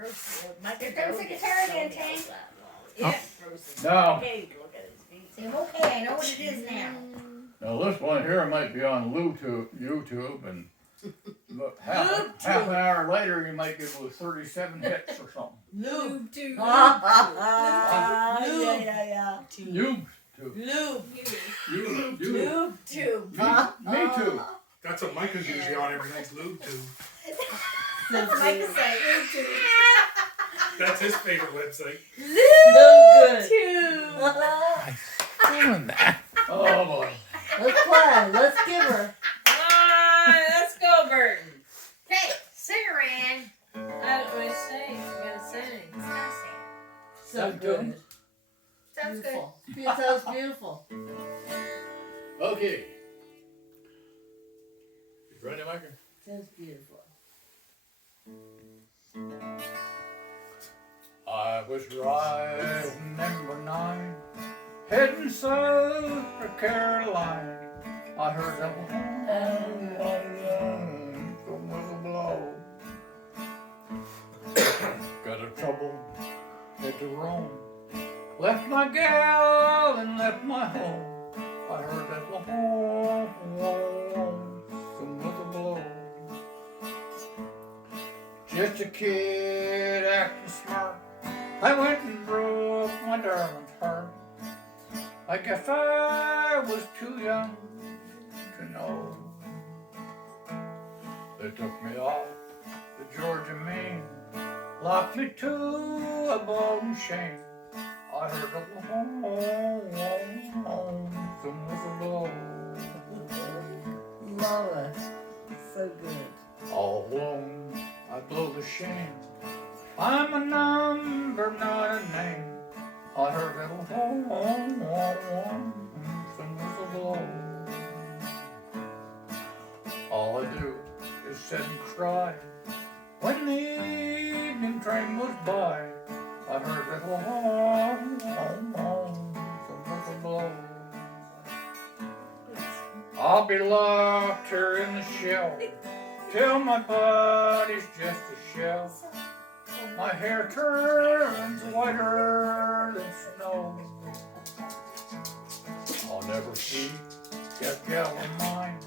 Here comes Secretary again, Tank. Yeah. Now, Okay, look at his feet. Say, okay, I know what it is now. now this one here might be on YouTube, and half an hour later you might get with 37 hits or something. Lube tube. Yeah. YouTube. Lube. You. Lube tube. Me too. That's what Micah's usually on every night, lube tube. That's what Micah say. Lube tube. That's his favorite website. Lube tube. Doing that. Oh boy. Let's play. Let's give her. Let's go, Burton. Okay, sing her in. I don't really sing. You gotta sing. It's not sing. So good. Sounds Beautiful. It sounds beautiful. Okay. You ready, Micah? Sounds beautiful. I was riding number 9, heading south for Carolina. I heard that from whistle blow. Got a trouble, had to roam. Left my gal and left my home. I heard that from whistle blow. Just a kid acting smart. I went and broke my darling's heart. I guess I was too young to know. They took me off the Georgia Main, locked me to a ball and chain. I heard a some whistle blow. Love it. So good. All alone, I blow the shame. I'm a number, not a name. I heard that some whistle blow. All I do is sit and cry when the evening train goes by. I heard that some whistle blow. I'll be locked here in the shell till my body's just a shell. My hair turns whiter than snow. I'll never see that gal of mine.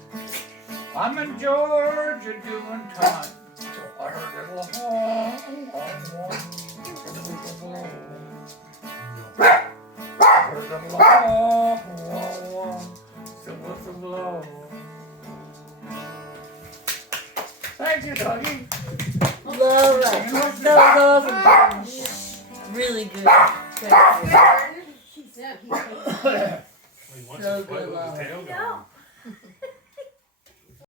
I'm in Georgia doing time. I heard that blow. Thank you, doggy. Love it. That was awesome. Really good. Thank you. Yeah, Only once So in a while good, with his love. tail going. No.